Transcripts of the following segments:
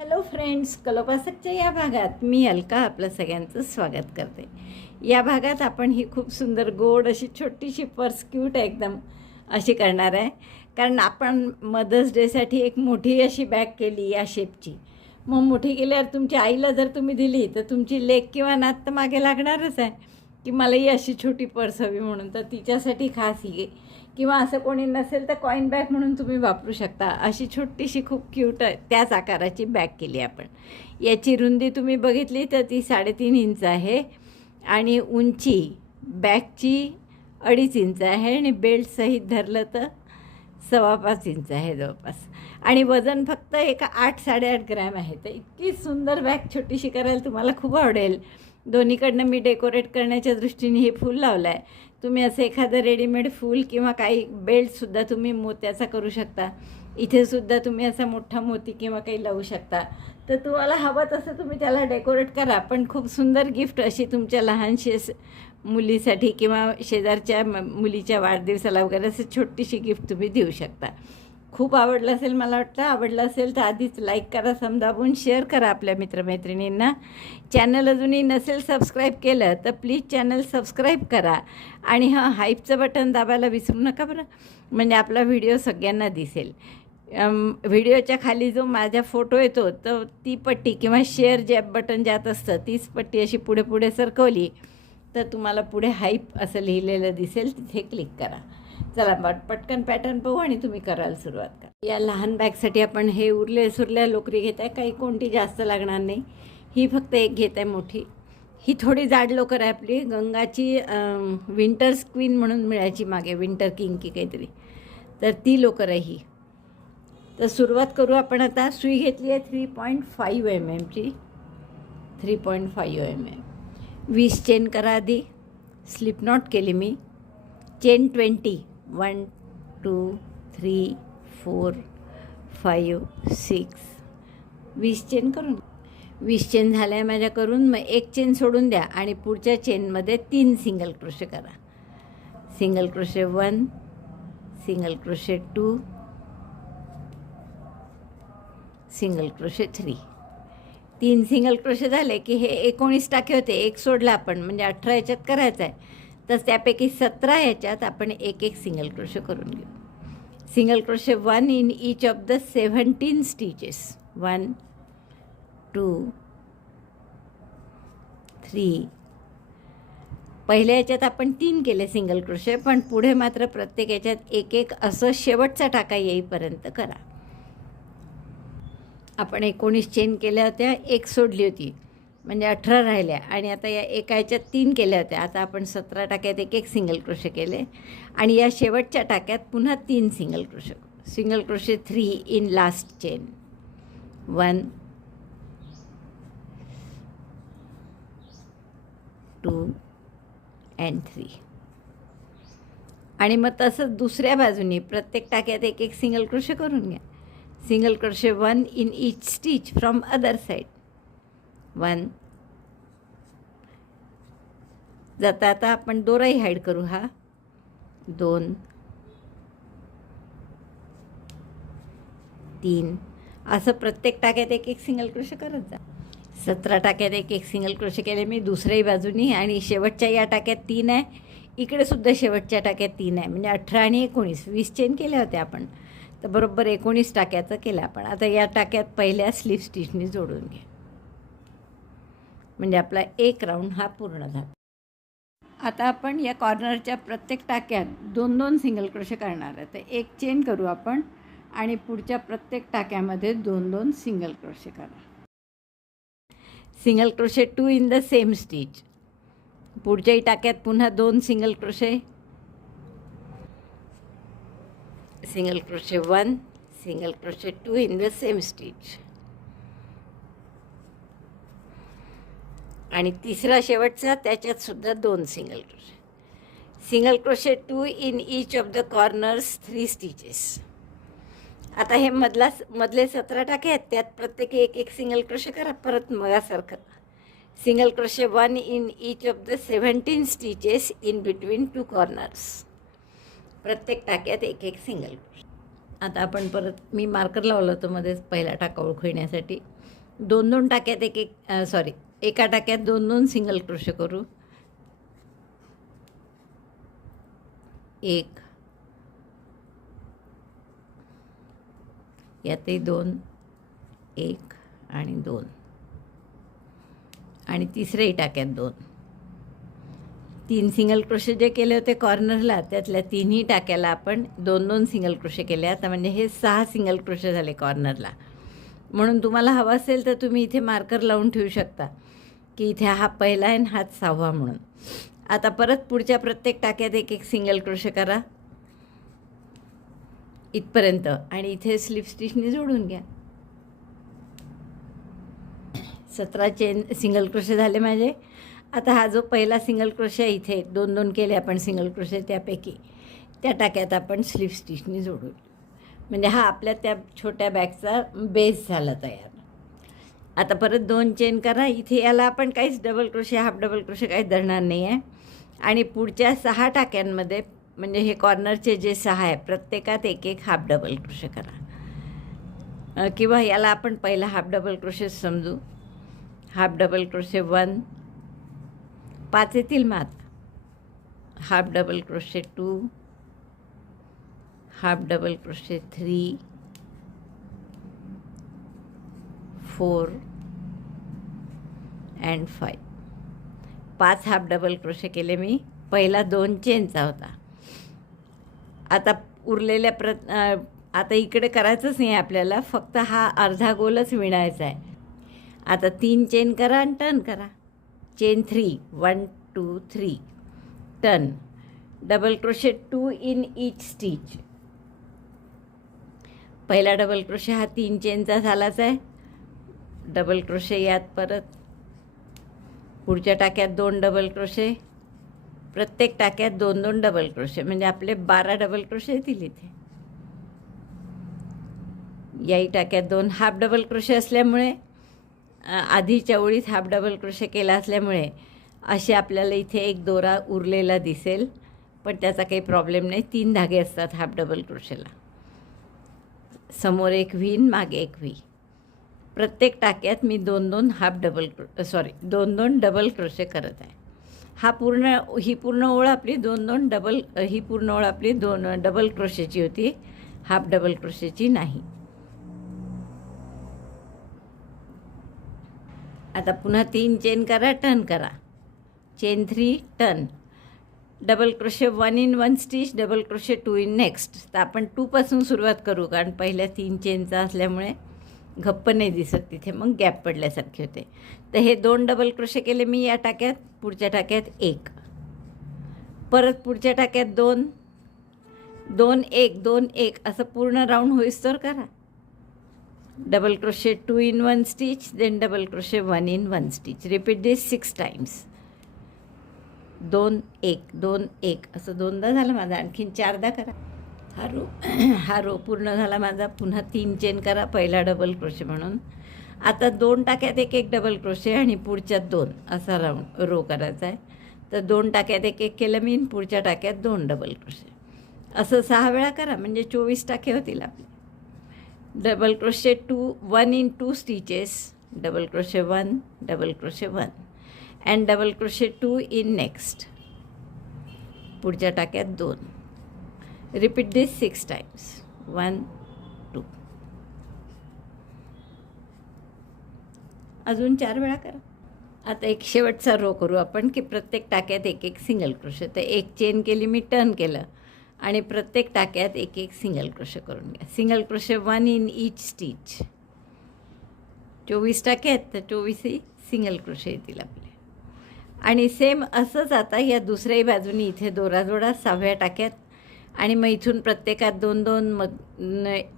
Hello friends, कलोपासकच्या या भागात मी अलका आपलं सगळ्यांचं स्वागत करते. या भागात आपण ही खूप सुंदर गोड अशी छोटीशी पर्स क्यूट एकदम अशी करणार आहे. कारण आपण मदर्स डेसाठी एक मोठी अशी बॅग केली या शेपची. मग मोठी केल्यावर तुमच्या आईला जर तुम्ही दिली तर तुमची लेक किंवा नात तर मागे लागणारच आहे की मलाही अशी छोटी पर्स हवी म्हणून. तर तिच्यासाठी खास ही किंवा असं कोणी नसेल तर कॉईन बॅग म्हणून तुम्ही वापरू शकता. अशी छोटीशी खूप क्यूट त्याच आकाराची बॅग केली आपण. याची रुंदी तुम्ही बघितली तर ती 3.5 इंच आहे आणि उंची बॅगची 2.5 इंच आहे आणि बेल्टसहित धरलं तर 5.25 इंच आहे जवळपास. आणि वजन फक्त 8-8.5 ग्रॅम आहे. तर इतकी सुंदर बॅग छोटीशी करायला तुम्हाला खूप आवडेल. दोन्हीकडनं मी डेकोरेट करण्याच्या दृष्टीने हे फूल लावलं आहे. तुम्ही असं एखादं रेडीमेड फूल किंवा काही बेल्टसुद्धा तुम्ही मोत्याचा करू शकता. इथेसुद्धा तुम्ही असा मोठा मोती किंवा काही लावू शकता. तर तुम्हाला हवं तसं तुम्ही त्याला डेकोरेट करा. पण खूप सुंदर गिफ्ट अशी तुमच्या लहानशी मुलीसाठी किंवा शेजारच्या मुलीच्या वाढदिवसाला वगैरे असं छोटीशी गिफ्ट तुम्ही देऊ शकता. खूप आवडलं असेल, मला वाटतं आवडलं असेल तर आधीच लाईक करा, समजावून शेअर करा आपल्या मित्रमैत्रिणींना. चॅनल अजूनही नसेल सबस्क्राईब केलं तर प्लीज चॅनल सबस्क्राईब करा आणि हाईपचं बटन दाबायला विसरू नका बरं, म्हणजे आपला व्हिडिओ सगळ्यांना दिसेल. व्हिडिओच्या खाली जो माझा फोटो येतो तर ती पट्टी किंवा शेअर जे बटन ज्यात असतं तीच पट्टी अशी पुढे पुढे सरकवली तर तुम्हाला पुढे हाईप असं लिहिलेलं दिसेल, तिथे क्लिक करा. चला पटकन पॅटर्न पाहू आणि तुम्ही कराल सुरुवात करा. या लहान बॅगसाठी आपण हे उरले सुरल्या लोकरी घेत आहे. काही कोणती जास्त लागणार नाही. ही फक्त एक घेत आहे मोठी. ही थोडी जाड लोकर आहे आपली. गंगाची विंटर क्वीन म्हणून मिळायची मागे, विंटर किंग की काहीतरी, तर ती लोकर आहे ही. तर सुरुवात करू आपण आता. सुई घेतली आहे 3.5 mm. 3.5 mm. 20 चेन करा आधी. स्लिप नॉट केली मी. चेन 20. 1 2 3 4 5 6. 20 चेन करून 20 चेन झाल्या माझ्या करून. मग एक चेन सोडून द्या आणि पुढच्या चेनमध्ये 3 सिंगल क्रोशे करा. Single crochet 1, single crochet 2, single crochet 3. 3 single crochet झाले की हे 19 टाके होते. एक सोडला आपण म्हणजे 18 याच्यात करायचं आहे. तर त्यापैकी 17 याच्यात आपण एक सिंगल क्रोशे करून घेऊ. Single crochet 1 in each of the 17 stitches. 1 2 3. पहिल्या याच्यात आपण 3 केले सिंगल क्रोशे, पण पुढे मात्र प्रत्येक याच्यात एक असं शेवटचा टाका येईपर्यंत करा. आपण 19 चेन केल्या होत्या, एक सोडली होती म्हणजे 18 राहिल्या आणि आता या एका याच्यात 3 केल्या होत्या. आता आपण 17 टाक्यात एक सिंगल क्रोशे केले आणि या शेवटच्या टाक्यात पुन्हा 3 single crochet. Single crochet 3 in last chain. 1 2 and 3. आणि मग तसंच दुसऱ्या बाजूने प्रत्येक टाक्यात एक सिंगल क्रोशे करून घ्या. Single crochet 1 in each stitch from other side. 1. जाता आता आपण दोराही हाईड करू. 2 3. असं प्रत्येक टाक्यात एक सिंगल क्रोशे करत जा. 17 टाक्यात एक सिंगल क्रोशे केले मी दुसऱ्याही बाजूनी आणि शेवटच्या या टाक्यात 3 आहे. इकडे सुद्धा शेवटच्या टाक्यात 3 आहे म्हणजे 18 आणि 19. 20 चेन केल्या होत्या आपण, तर बरोबर 19 टाक्याचं केलं आपण. आता या टाक्यात पहिल्या स्लीप स्टिचनी जोडून घ्या म्हणजे आपला एक राऊंड हा पूर्ण झाला. आता आपण या कॉर्नरच्या प्रत्येक टाक्यात 2-2 सिंगल क्रोशे करणार आहे. तर एक चेन करू आपण आणि पुढच्या प्रत्येक टाक्यामध्ये 2-2 सिंगल क्रोशे करा. Single crochet 2 in the same stitch. पुढच्याही टाक्यात पुन्हा 2 single crochet. Single crochet 1, single crochet 2 in the same stitch. आणि तिसरा शेवटचा त्याच्यात सुद्धा 2 single crochet. Single crochet 2 in each of the corners 3 stitches. आता हे मधले 17 टाके आहेत त्यात प्रत्येकी एक सिंगल क्रोशे करा. परत मगासारखं single crochet 1 in each of the 17 stitches in between 2 corners. प्रत्येक टाक्यात एक सिंगल क्रोशे. आता आपण परत मी मार्कर लावलं होतं मध्येच पहिला टाका ओळखण्यासाठी. दोन दोन टाक्यात एका टाक्यात दोन दोन सिंगल क्रोशे करू. एक, यातही दोन, एक आणि दोन, आणि तिसऱ्याही टाक्यात दोन. 3 सिंगल क्रोशे जे केले होते कॉर्नरला त्यातल्या 3ही टाक्याला आपण दोन दोन सिंगल क्रोशे केले. आता म्हणजे हे 6 सिंगल क्रोशे झाले कॉर्नरला. म्हणून तुम्हाला हवं असेल तर तुम्ही इथे मार्कर लावून ठेवू शकता की इथे हा पहिला आहे आणि हा 6वा म्हणून. आता परत पुढच्या प्रत्येक टाक्यात एक एक सिंगल क्रोशे करा इथपर्यंत, आणि इथे स्लिप स्टिचने जोडून घ्या. 17 चेन सिंगल क्रोशे झाले माझे. आता हा जो पहिला सिंगल क्रोशे आहे इथे दोन दोन केले आपण सिंगल क्रोशे, त्यापैकी त्या टाक्यात आपण स्लिप स्टिचने जोडू. म्हणजे हा आपल्या त्या छोट्या बॅगचा बेस झाला तयार. आता परत 2 चेन करा. इथे याला आपण काहीच double crochet half double crochet काहीच धरणार नाही आहे. आणि पुढच्या 6 टाक्यांमध्ये म्हणजे हे कॉर्नरचे जे 6 आहे प्रत्येकात एक एक हाफ डबल क्रोशे करा, किंवा याला आपण पहिला हाफ डबल क्रोशे समजू. हाफ डबल क्रोशे 1, 5 येतील मग. Half double crochet 2, half double crochet 3, 4 and 5. 5 half double crochet केले मी. पहिला 2 चेनचा होता. आता उरलेल्या आता इकडे करायचंच नाही आपल्याला, फक्त हा अर्धा गोलच विणायचा आहे. आता 3 चेन करा आणि टर्न करा. Chain 3, 1 2 3, turn. Double crochet 2 in each stitch. पहिला डबल क्रोशे हा 3 चेनचा झालाच आहे. डबल क्रोशे यात परत. पुढच्या टाक्यात 2 डबल क्रोशे. प्रत्येक टाक्यात 2 2 डबल क्रोशे, म्हणजे आपले 12 डबल क्रोशे येतील इथे. याही टाक्यात 2 हाफ डबल क्रोशे असल्यामुळे, आधीच्या ओळीत हाफ डबल क्रोशे केला असल्यामुळे असे आपल्याला इथे एक दोरा उरलेला दिसेल, पण त्याचा काही प्रॉब्लेम नाही. 3 धागे असतात हाफ डबल क्रोशेला. समोर एक व्ही, मागे एक व्ही. प्रत्येक टाक्यात मी 2 2 2 2 डबल क्रोशे करत आहे. ही पूर्ण ओळ आपली 2 2 डबल, ही पूर्ण ओळ आपली 2 डबल क्रोशेची होती, हाफ डबल क्रोशेची नाही. आता पुन्हा 3 चेन करा, टर्न करा. Chain 3, turn. Double crochet 1 in 1 stitch, double crochet 2 in next. तर आपण 2 पासून सुरुवात करू, कारण पहिल्या 3 चेनचा असल्यामुळे गप्प नाही दिसत तिथे, मग गॅप पडल्यासारखे होते. तर हे 2 डबल क्रोशे केले मी या टाक्यात. पुढच्या टाक्यात 1, परत पुढच्या टाक्यात 2 2 1 2 1 असं पूर्ण राऊंड होईस्तोवर करा. Double crochet 2 in 1 stitch, then double crochet 1 in 1 stitch. Repeat this 6 times. 2 1 2 1 असं 2दा झालं माझं. आणखीन 4दा करा. हा रो पूर्ण झाला माझा. पुन्हा 3 चेन करा, पहिला डबल क्रोशे म्हणून. आता 2 टाक्यात एक एक डबल क्रोशे आणि पुढच्यात 2 असा राऊंड रो करायचा आहे. तर 2 टाक्यात एक एक केलं मी, पुढच्या टाक्यात 2 डबल क्रोशे. असं 6 वेळा करा, म्हणजे 24 टाके होतील आपले. Double crochet 1 in 2 stitches, double crochet 1 double crochet 1 and double crochet 2 in next. पुढच्या टाक्यात 2. Repeat this 6 times. 1 2. अजून 4 वेळा करा. आता एक शेवटचा रो करू आपण, की प्रत्येक टाक्यात एक एक सिंगल क्रोशे. तर 1 चेन केली मी, टर्न केलं, आणि प्रत्येक टाक्यात एक एक सिंगल क्रोशे करून घ्या. Single crochet 1 in each stitch. 24 टाके आहेत, तर 24ही सिंगल क्रोशे येतील आपले. आणि सेम असंच आता या दुसऱ्याही बाजूनी इथे दोरा जोडा 6व्या टाक्यात, आणि मग इथून प्रत्येकात 2 2, मग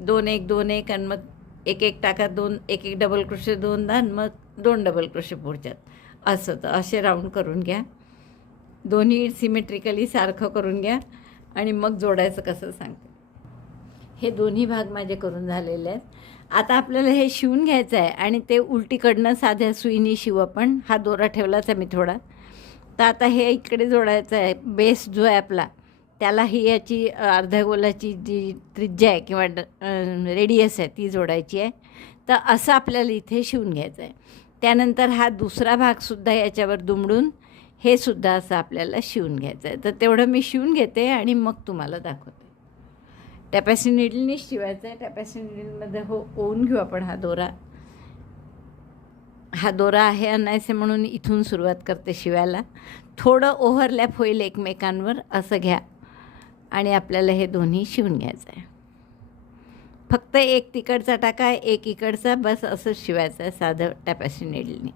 2 1 2 1, आणि मग एक एक टाक्यात 2 एक एक डबल क्रोशे 2दा, आणि मग 2 डबल क्रोशे पुढच्यात. असं तर असे राऊंड करून घ्या. दोन्ही सिमेट्रिकली सारखं करून घ्या, आणि मग जोडायचं कसं सांगते. हे दोन्ही भाग माझे करून झालेले आहेत. आता आपल्याला हे शिवून घ्यायचं आहे, आणि ते उलटीकडनं साध्या सुईनी शिवू आपण. हा दोरा ठेवलाच आहे मी थोडा. तर आता हे इकडे जोडायचं आहे. बेस जो आहे आपला त्याला ही याची अर्ध्या गोलाची जी त्रिज्या आहे किंवा रेडियस आहे ती जोडायची आहे. तर असं आपल्याला इथे शिवून घ्यायचं आहे. त्यानंतर हा दुसरा भागसुद्धा याच्यावर दुमडून हे सुद्धा असं आपल्याला शिवून घ्यायचं आहे. तर तेवढं मी शिवून घेते आणि मग तुम्हाला दाखवते. टॅपॅसी नीडलनीच शिवायचं आहे. टॅपॅसी नीडलमध्ये ओवून घेऊ आपण हा दोरा. हा दोरा आहे आणायचे म्हणून इथून सुरुवात करते शिवायला. थोडं ओव्हरलॅप होईल एकमेकांवर असं घ्या आणि आपल्याला हे दोन्ही शिवून घ्यायचं आहे. फक्त एक तिकडचा टाका, एक इकडचा, बस असं शिवायचं आहे साधं टॅपॅसी नीडलनी.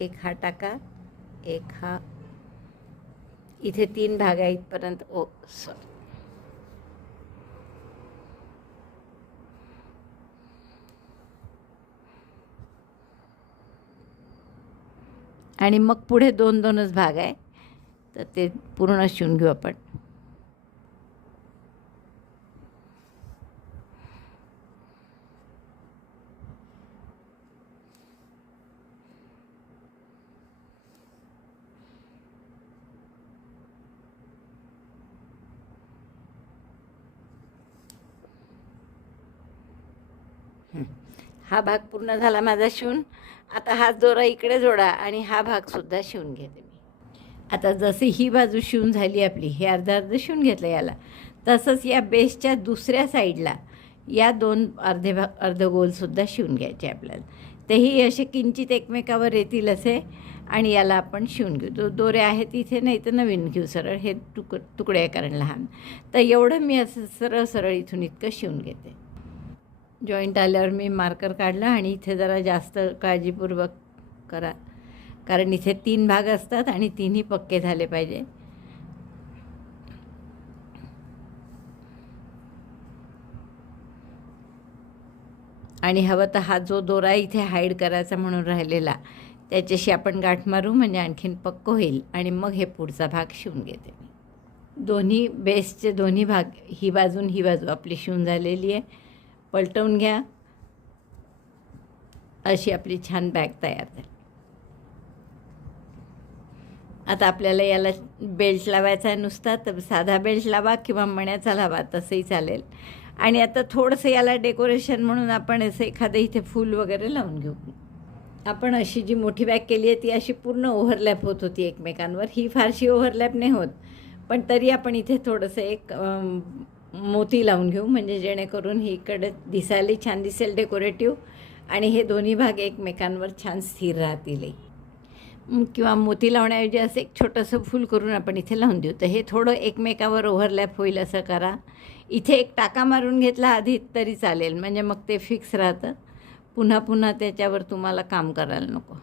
एक हा टाका, एक हा. इथे 3 भाग आहे इथपर्यंत. सॉरी. आणि मग पुढे 2-2च भाग आहे, तर ते पूर्ण शिवून घेऊ आपण. हा भाग पूर्ण झाला माझा शिवून. आता हा दोरा इकडे जोडा आणि हा भागसुद्धा शिवून घेते मी. आता जशी ही बाजू शिवून झाली आपली, हे अर्धं शिवून घेतलं याला, तसंच या बेसच्या दुसऱ्या साईडला या 2 अर्धगोलसुद्धा शिवून घ्यायचे आपल्याला. तेही असे किंचित एकमेकावर येतील असे, आणि याला आपण शिवून घेऊ. दोरे आहेत इथे, नाही तर नवीन घेऊ सरळ. हे तुकडे आहे कारण लहान. तर एवढं मी असं सरळ सरळ इथून इतकं शिवून घेते. जॉईंट आल्यावर मी मार्कर काढला आणि इथे जरा जास्त काळजीपूर्वक करा, कारण इथे 3 भाग असतात आणि 3ही पक्के झाले पाहिजे. आणि हवं तर हा जो दोरा इथे हाईड करायचा म्हणून राहिलेला, त्याच्याशी आपण गाठ मारू, म्हणजे आणखीन पक्क होईल. आणि मग हे पुढचा भाग शिवून घेते मी. दोन्ही बेसचे दोन्ही भाग, ही बाजून ही बाजू आपली शिवून झालेली आहे. पलटवून घ्या. अशी आपली छान बॅग तयार झाली. आता आपल्याला याला बेल्ट लावायचा आहे नुसता, तर साधा बेल्ट लावा किंवा मण्याचा लावा, तसंही चालेल. आणि आता थोडंसं याला डेकोरेशन म्हणून आपण असं एखादं इथे फूल वगैरे लावून घेऊ. आपण अशी जी मोठी बॅग केली आहे ती अशी पूर्ण ओव्हरलॅप होत होती एकमेकांवर. ही फारशी ओव्हरलॅप नाही होत, पण तरी आपण इथे थोडंसं एक मोती लावून घेऊ, म्हणजे जेणेकरून ही इकडे दिसायला छान दिसेल, डेकोरेटिव्ह, आणि हे दोन्ही भाग एकमेकांवर छान स्थिर राहतील. किंवा मोती लावण्याऐवजी असं एक छोटंसं फूल करून आपण इथे लावून देऊ. तर हे थोडं एकमेकावर ओव्हरलॅप होईल असं करा. इथे एक टाका मारून घेतला आधी तरी चालेल, म्हणजे मग ते फिक्स राहतं. पुन्हा पुन्हा त्याच्यावर तुम्हाला काम करायला नको.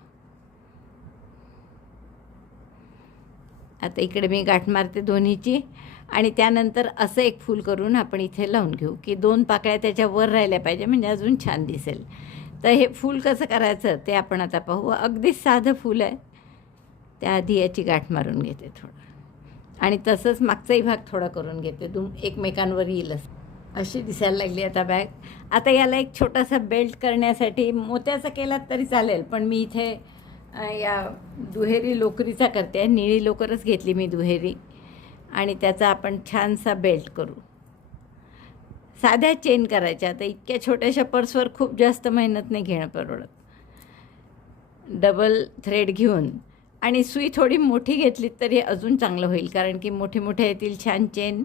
आता इकडे मी गाठ मारते दोन्हीची, आणि त्यानंतर असं एक फूल करून आपण इथे लावून घेऊ की 2 पाकळ्या त्याच्या वर राहिल्या पाहिजे, म्हणजे अजून छान दिसेल. तर हे फूल कसं करायचं ते आपण आता पाहू. अगदीच साधं फूल आहे. त्याआधी याची गाठ मारून घेते थोडं, आणि तसंच मागचाही भाग थोडा करून घेते. एकमेकांवर येईलच अशी दिसायला लागली आता बॅग. आता याला एक छोटासा बेल्ट करण्यासाठी मोत्याचा केला तरी चालेल, पण मी इथे या दुहेरी लोकरीचा करते. निळी लोकरच घेतली मी दुहेरी, आणि त्याचा आपण छानसा बेल्ट करू. साध्या चेन करायच्या. आता इतक्या छोट्याशा पर्सवर खूप जास्त मेहनत नाही घेणं परवडत. डबल थ्रेड घेऊन आणि सुई थोडी मोठी घेतली तरी अजून चांगलं होईल, कारण की मोठे मोठे येतील छान चेन.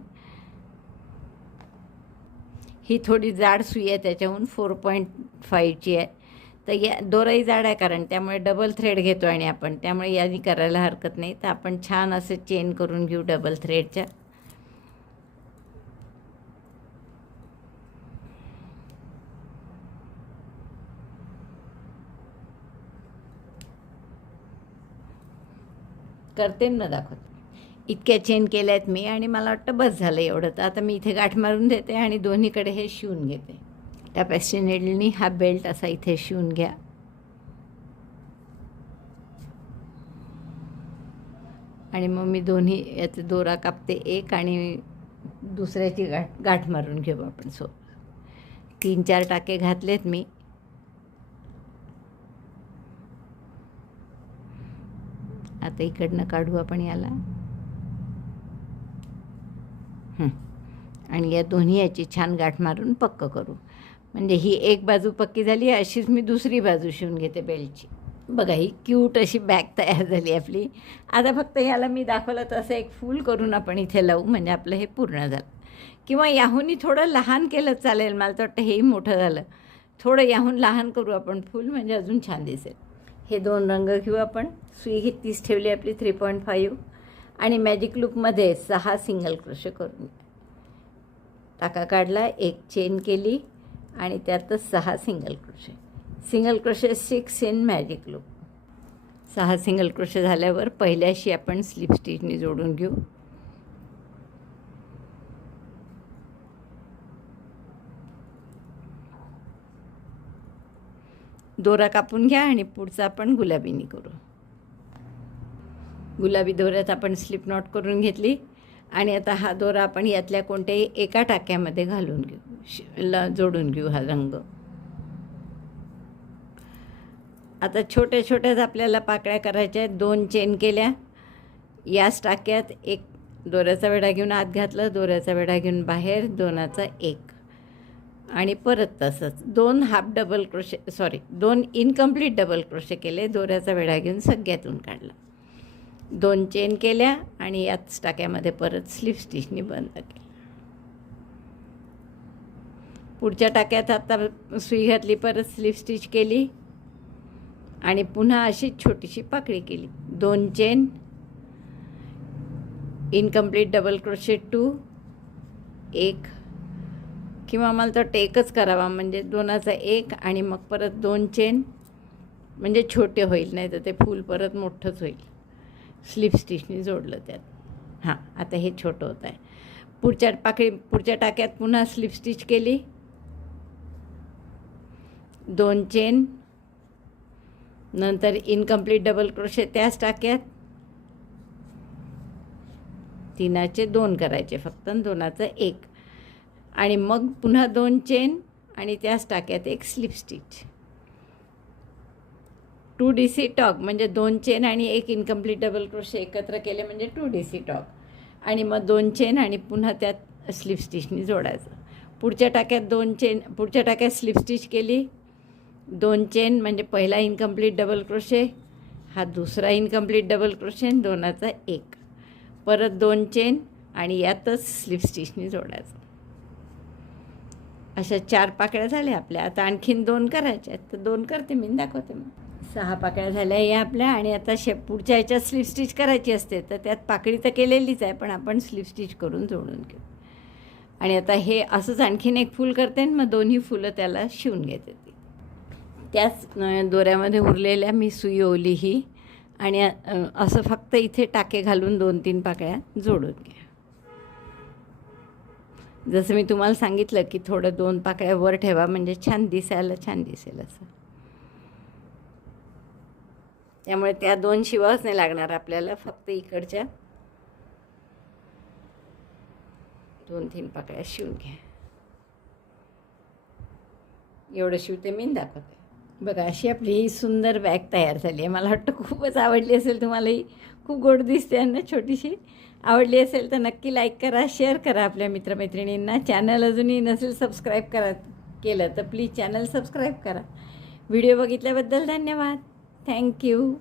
ही थोडी जाड सुई आहे, त्याच्याहून 4.5ची आहे. तर या दोराही जाड आहे कारण, त्यामुळे डबल थ्रेड घेतो आणि आपण, त्यामुळे यानी करायला हरकत नाही. तर आपण छान असं चेन करून घेऊ डबल थ्रेडच्या. करते ना दाखवते. इतक्या चेन केल्या आहेत मी, आणि मला वाटतं बस झालं एवढं. तर आता मी इथे गाठ मारून देते आणि दोन्हीकडे हे शिवून घेते. टॅपॅस्ट्री नीडलनी हा बेल्ट असा इथे शिवून घ्या. आणि मग मी दोन्ही याचे दोरा कापते एक, आणि दुसऱ्याची गाठ मारून घेऊ आपण. 3-4 टाके घातलेत मी. आता इकडनं काढू आपण याला आणि या दोन्ही याची छान गाठ मारून पक्क करू. म्हणजे ही एक बाजू पक्की झाली, अशीच मी दुसरी बाजू शिवून घेते बेल्टची. बघा ही क्यूट अशी बॅग तयार झाली आपली. आता फक्त याला मी दाखवलं तसं एक फूल करून आपण इथे लावू, म्हणजे आपलं हे पूर्ण झालं. किंवा याहूनही थोडं लहान केलं चालेल, मला तर वाटतं हेही मोठं झालं. थोडं याहून लहान करू आपण फूल, म्हणजे अजून छान दिसेल. हे 2 रंग घेऊ आपण. सुई ही 30 ठेवली आपली 3.5 आणि मॅजिक लूपमध्ये 6 सिंगल क्रोशे करून टाका काढला, एक चेन केली आणि त्यातच 6 single crochet. Single crochet 6 in magic loop. 6 single crochet झाल्यावर पहिल्याशी आपण स्लिप स्टिचने जोडून घेऊ. दोरा कापून घ्या आणि पुढचा आपण गुलाबीनी करू. गुलाबी दोऱ्यात आपण स्लिप नॉट करून घेतली आणि आता हा दोरा आपण यातल्या कोणत्याही एका टाक्यामध्ये घालून घेऊ, जोडून घेऊ हा रंग. आता छोट्या छोट्याच आपल्याला पाकळ्या करायच्या आहेत. 2 चेन केल्या, याच टाक्यात एक दोऱ्याचा वेढा घेऊन आत घातलं, दोऱ्याचा वेढा घेऊन बाहेर, 2चा 1 आणि परत तसंच 2 half double crochet 2 incomplete double crochet केले, दोऱ्याचा वेढा घेऊन सगळ्यातून काढला. 2 चेन केल्या आणि याच टाक्यामध्ये परत स्लिप स्टिचनी बंद केलं. पुढच्या टाक्यात आता सुई घातली, परत स्लिप स्टिच केली आणि पुन्हा अशी छोटीशी पाकळी केली. 2 चेन, इनकम्प्लीट डबल क्रोशे 2, 1 किंवा मला तर एकच करावा, म्हणजे 2चा 1 आणि मग परत 2 चेन, म्हणजे छोटे होईल, नाही तर ते फूल परत मोठंच होईल. स्लिप स्टिचनी जोडलं त्यात. आता हे छोटं होत आहे. पुढच्या टाक्यात पुन्हा स्लिप स्टिच केली, 2 चेन, नंतर इनकम्प्लीट डबल क्रोशे त्याच टाक्यात, 3चे 2 करायचे फक्त, 2चा 1 आणि मग पुन्हा 2 चेन आणि त्याच टाक्यात एक स्लिप स्टिच. 2DC टॉक, म्हणजे 2 चेन आणि एक इनकम्प्लीट डबल क्रोशे एकत्र केले म्हणजे 2DC टॉक आणि मग 2 चेन आणि पुन्हा त्यात स्लिप स्टिचनी जोडायचं. पुढच्या टाक्यात स्लिप स्टिच केली, 2 चेन म्हणजे पहिला इनकम्प्लीट डबल क्रोशे, हा दुसरा इनकम्प्लीट डबल क्रोशे, 2चा 1 परत 2 चेन आणि यातच स्लिप स्टिचनी जोडायचं. अशा 4 पाकळ्या झाल्या आपल्या. आता आणखीन 2 करायच्या आहेत, तर 2 करते मी, दाखवते मग. 6 पाकळ्या झाल्या या आपल्या आणि आता पुढच्या ह्याच्यात स्लिप स्टिच करायची असते, तर त्यात पाकळी तर केलेलीच आहे, पण आपण स्लिप स्टिच करून जोडून घेऊ. आणि आता हे असंच आणखीन एक फूल करते आणि मग दोन्ही फुलं त्याला शिवून घेते. त्याच दोऱ्यामध्ये उरलेल्या मी सुई ओवली ही आणि असं फक्त इथे टाके घालून 2-3 पाकळ्या जोडून घ्या. जसं मी तुम्हाला सांगितलं की थोडं 2 पाकळ्या वर ठेवा, म्हणजे छान दिसेल असं. त्यामुळे त्या 2 शिवावच नाही लागणार आपल्याला, फक्त इकडच्या 2-3 पाकळ्या शिवून घ्या. एवढं शिवते मी, दाखवते. बघा अशी आपली ही सुंदर बॅग तयार झाली आहे. मला वाटतं खूपच आवडली असेल तुम्हालाही. खूप गोड दिसते ना छोटीशी. आवडली असेल तर नक्की लाईक करा, शेअर करा आपल्या मित्रमैत्रिणींना. चॅनल अजूनही नसेल सबस्क्राईब केलं तर प्लीज चॅनल सबस्क्राईब करा. व्हिडिओ बघितल्याबद्दल धन्यवाद. थँक्यू.